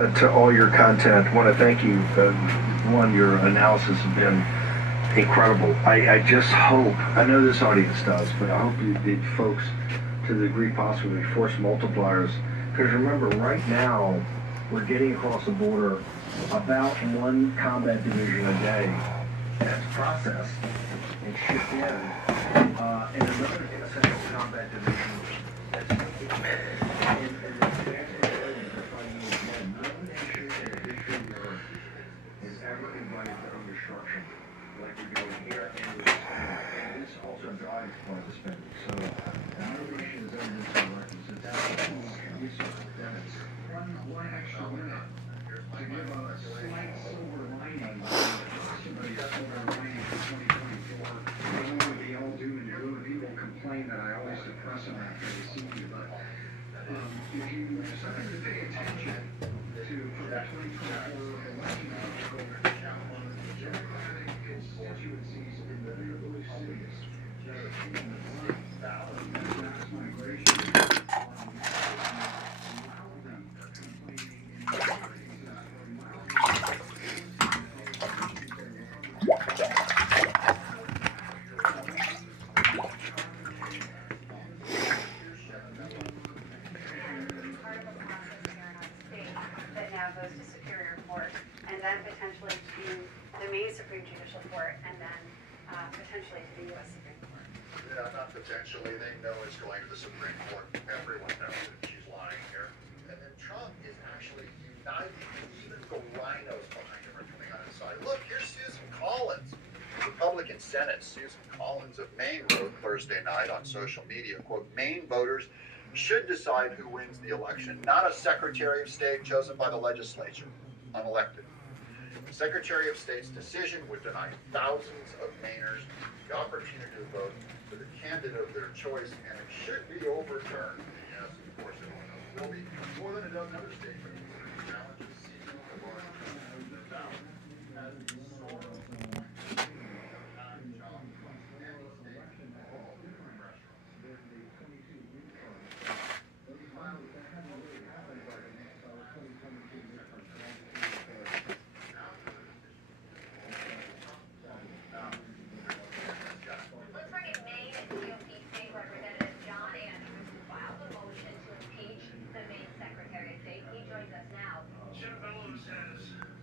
to all your content. I want to thank you. One, your analysis has been incredible. I just hope, I know this audience does, but I hope the folks, to the degree possible, force multipliers. Because remember, right now, we're getting across the border about one combat division a day that's processed and shipped in, and another essential combat division that's taking and the vast majority of the fighting is dead. No nation in the history of the earth has ever invited their own destruction like we're doing here and with spending. And this also drives part of the spending. So no nation has ever been so reckless. It's absolutely systemic. One extra minute to give a slight silver lining. Somebody silver lining for 2024. I know with the all doom and gloom, people complain that I always depress them after they see me, but if you something to pay attention to for the 2024 election, Democratic constituencies in the really serious mass migration that now goes to Superior Court, and then potentially to the Maine Supreme Judicial Court, and then potentially to the U.S. Supreme Court. Yeah, not potentially. They know it's going to the Supreme Court. Everyone knows that she's lying here. And then Trump is actually uniting. Even the rhinos behind him are coming on his side. Look, here's Susan Collins, Republican Senate. Susan Collins of Maine wrote Thursday night on social media, quote, Maine voters should decide who wins the election, not a Secretary of State chosen by the legislature, unelected. The Secretary of State's decision would deny thousands of Mainers the opportunity to vote for the candidate of their choice, and it should be overturned. Yes, of course, everyone knows it will be. More than a dozen other states are considering challenges seasonal or no doubt.